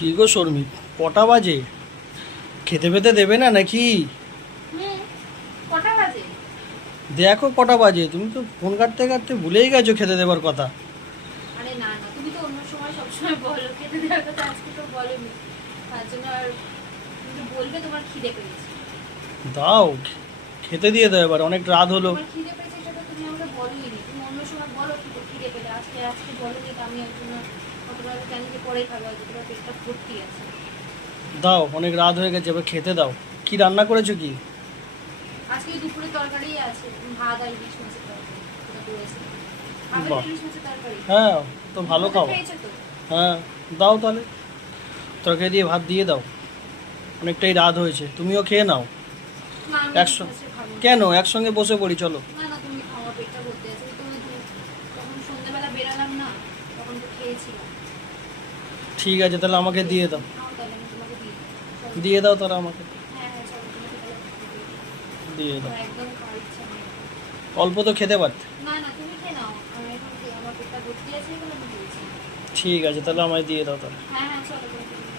কি গো শর্মি, কটা বাজে? খেতে পেতে দেবে না নাকি? হুম। কটা বাজে? দেখো কটা বাজে, তুমি তো ফোন কাটতে কাটতে ভুলেই গেছো খেতে দেবার কথা। আরে না না, তুমি তো অন্য সময় সবসময় বলো খেতে দেওয়ার কথা, আজকে তো বলোনি। তার জন্য আর তুমি তো বলবে তোমার খিদে পেয়েছে। দাও, খেতে দিয়ে দাও, এবার অনেক রাত হলো। তোমার খিদে পেয়েছে সেটা তুমি আমাকে বলোই নি। তুমি অন্য সময় বলো খিদে পেলে, আজকে আজকে বলোনি তো আমি ওর জন্য কতবার জানি যে পরে খাবো, আজকে তোমার পেটটা ভর্তি আছে। দাও, অনেক রাত হয়ে গেছে, এবার খেতে দাও। কি রান্না করেছো কি? আজকে ওই দুপুরে তরকারি আছে, ভাত আর ইলিশ মাছের তরকারি ওটা করেছি। খাবে তো বাহ, ইলিশ মাছের তরকারি? হ্যাঁ, তো ভালো তুমি তো খাওয়া। খেয়েছো তো? হ্যাঁ, দাও তাহলে, তরকারি দিয়ে ভাত দিয়ে দাও। অনেকটাই রাত হয়েছে, তুমিও খেয়ে নাও। না আমি ইলিশ একসঙ্গে মাছের খাবো না। কেন, একসঙ্গে বসে পড়ি চলো। না না, তুমি খাওয়া, পেটটা ভর্তি আছে। তো তখন সন্ধ্যেবেলা বেরালাম না, তখন তো খেয়েছিলাম। ঠিক আছে, তাহলে আমাকে দিয়ে দাও। খাও তাহলে, আমি তোমাকে দিয়ে দিই। চলো। দিয়ে দাও তাহলে আমাকে। হ্যাঁ হ্যাঁ, চলো তোমাকে তাহলে দিয়ে দিই। দিয়ে দাও। আমার একদম খাওয়ার ইচ্ছা নেই। অল্প তো খেতে পারতে। না না, তুমি খেয়ে নাও, আমি এখন আমার পেটটা ভর্তি আছে বলে আমি দিয়েছি। ঠিক আছে, তাহলে আমায় দিয়ে দাও তাহলে। হ্যাঁ হ্যাঁ, চলো তোমাকে দিয়ে দিই।